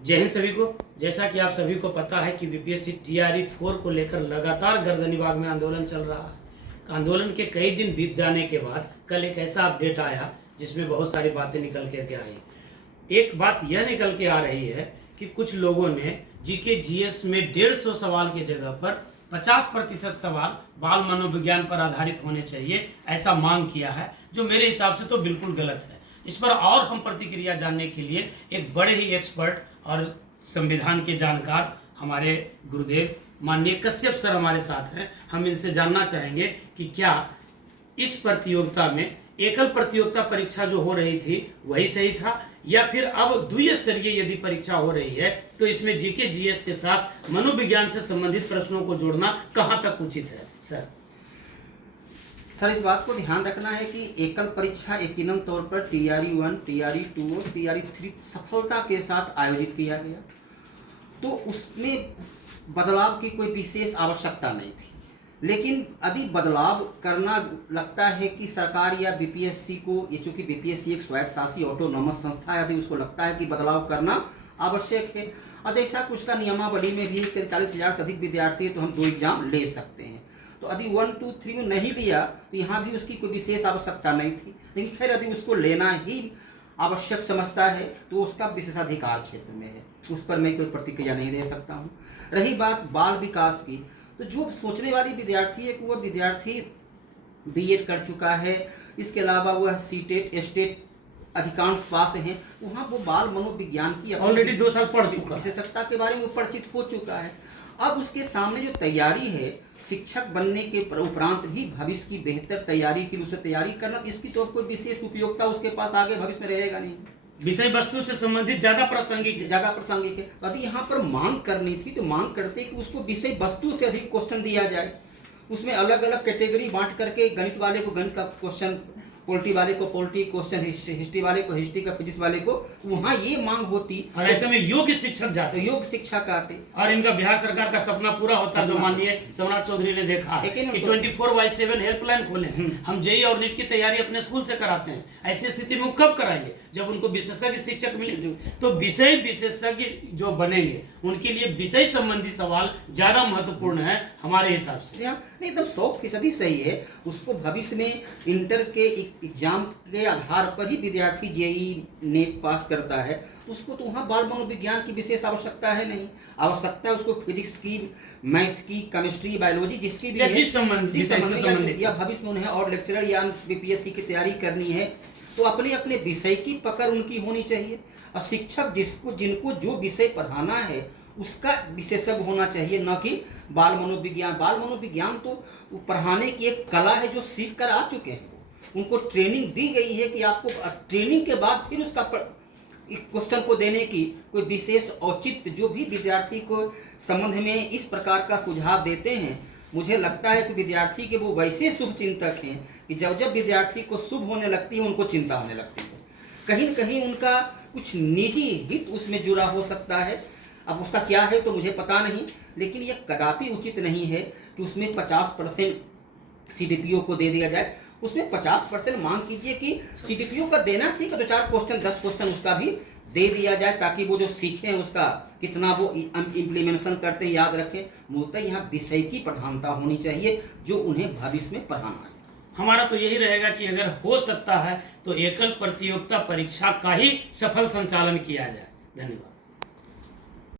जय हिंद सभी को। जैसा कि आप सभी को पता है कि बीपीएससी टीआरई 4 को लेकर लगातार गर्दनीबाग में आंदोलन चल रहा है। आंदोलन के कई दिन बीत जाने के बाद कल एक ऐसा अपडेट आया जिसमें बहुत सारी बातें निकल के आई। एक बात यह निकल के आ रही है कि कुछ लोगों ने जीके जीएस में 150 सवाल की जगह पर 50% सवाल बाल मनोविज्ञान पर आधारित होने चाहिए, ऐसा मांग किया है, जो मेरे हिसाब से तो बिल्कुल गलत है। इस पर और हम प्रतिक्रिया जानने के लिए एक बड़े ही एक्सपर्ट और संविधान के जानकार हमारे गुरुदेव माननीय कश्यप सर हमारे साथ हैं। हम इनसे जानना चाहेंगे कि क्या इस प्रतियोगिता में एकल प्रतियोगिता परीक्षा जो हो रही थी वही सही था, या फिर अब द्विस्तरीय यदि परीक्षा हो रही है तो इसमें जीके जीएस के साथ मनोविज्ञान से संबंधित प्रश्नों को जोड़ना कहां तक उचित है। सर इस बात को ध्यान रखना है कि एकल परीक्षा यकीनन तौर पर टीआरई 1, टीआरई 2 और टीआरई 3 सफलता के साथ आयोजित किया गया, तो उसमें बदलाव की कोई विशेष आवश्यकता नहीं थी। लेकिन यदि बदलाव करना लगता है कि सरकार या बीपीएससी को, ये चूँकि बीपीएससी एक स्वायत्तशासी ऑटोनॉमस संस्था है, यदि उसको लगता है कि बदलाव करना आवश्यक है और जैसा कुछ का नियमावली में भी 40,000 से अधिक विद्यार्थी है तो हम 2 एग्जाम ले सकते हैं। तो यदि 1, 2, 3 में नहीं लिया तो यहाँ भी उसकी कोई विशेष आवश्यकता नहीं थी। लेकिन फिर यदि उसको लेना ही आवश्यक समझता है तो उसका विशेषाधिकार क्षेत्र में है, उस पर मैं कोई प्रतिक्रिया नहीं दे सकता हूँ। रही बात बाल विकास की, तो जो सोचने वाली विद्यार्थी है कि वह विद्यार्थी बीएड कर चुका है, इसके अलावा वह सीटेट एस्टेट अधिकांश पास हैं, वहाँ वो बाल मनोविज्ञान की ऑलरेडी 2 साल पढ़ चुका, विशेषज्ञता के बारे में परिचित हो चुका है। अब उसके सामने जो तैयारी है शिक्षक बनने के उपरांत भी भविष्य की बेहतर तैयारी के लिए उसे तैयारी करना, इसकी तो कोई विशेष उपयोगिता उसके पास आगे भविष्य में रहेगा नहीं। विषय वस्तु से संबंधित ज्यादा प्रासंगिक है। यदि यहाँ पर मांग करनी थी तो मांग करते कि उसको विषय वस्तु से अधिक क्वेश्चन दिया जाए, उसमें अलग अलग कैटेगरी बांट करके गणित वाले को गणित का क्वेश्चन, पॉलिटी वाले को पॉलिटी क्वेश्चन, हिस्ट्री वाले को हिस्ट्री का, फिजिक्स वाले को, वहाँ ये मांग होती और ऐसे में योग्य शिक्षक जाते, योग्य शिक्षक आते और इनका बिहार सरकार का सपना पूरा होता, जो माननीय सोमनाथ चौधरी ने देखा कि 24/7 हेल्पलाइन खोले। हम जेईई और नीट की तैयारी अपने स्कूल से कराते हैं। ऐसी स्थिति में कब कराएंगे? जब उनको विशेषज्ञ शिक्षक मिले। तो विषय विशेषज्ञ जो बनेंगे उनके लिए विषय संबंधी सवाल ज्यादा महत्वपूर्ण है हमारे हिसाब से। नहीं, एकदम 100% सही है। उसको भविष्य में इंटर के एग्जाम के आधार पर ही विद्यार्थी जेईई नेट पास करता है, उसको तो वहाँ बाल मनोविज्ञान की विशेष आवश्यकता है नहीं। आवश्यकता है उसको फिजिक्स की, मैथ की, केमिस्ट्री, बायोलॉजी जिसकी भी है, जिस संबंधित या भविष्य में उन्हें और लेक्चरर या बीपीएससी की तैयारी करनी है तो अपने अपने विषय की पकड़ उनकी होनी चाहिए। और शिक्षक जिनको जो विषय पढ़ाना है उसका विशेषज्ञ होना चाहिए, न कि बाल मनोविज्ञान। बाल मनोविज्ञान तो पढ़ाने की एक कला है जो सीख कर आ चुके हैं, उनको ट्रेनिंग दी गई है कि आपको ट्रेनिंग के बाद फिर उसका क्वेश्चन को देने की कोई विशेष औचित्य जो भी विद्यार्थी को संबंध में इस प्रकार का सुझाव देते हैं, मुझे लगता है कि विद्यार्थी के वो वैसे शुभ चिंतक हैं कि जब जब विद्यार्थी को शुभ होने लगती है उनको चिंता होने लगती है। कहीं न कहीं उनका कुछ निजी हित उसमें जुड़ा हो सकता है। अब उसका क्या है तो मुझे पता नहीं, लेकिन यह कदापि उचित नहीं है कि उसमें 50% सीडीपीओ को दे दिया जाए। उसमें 50% मांग कीजिए कि सीडीपीओ का देना ठीक है, 2-4 क्वेश्चन 10 क्वेश्चन उसका भी दे दिया जाए, ताकि वो जो सीखें उसका कितना वो इम्प्लीमेंटेशन करते हैं, याद रखें। मूलतः यहाँ विषय की प्रधानता होनी चाहिए जो उन्हें भविष्य में पढ़ाना है। हमारा तो यही रहेगा कि अगर हो सकता है तो एकल प्रतियोगिता परीक्षा का ही सफल संचालन किया जाए। धन्यवाद।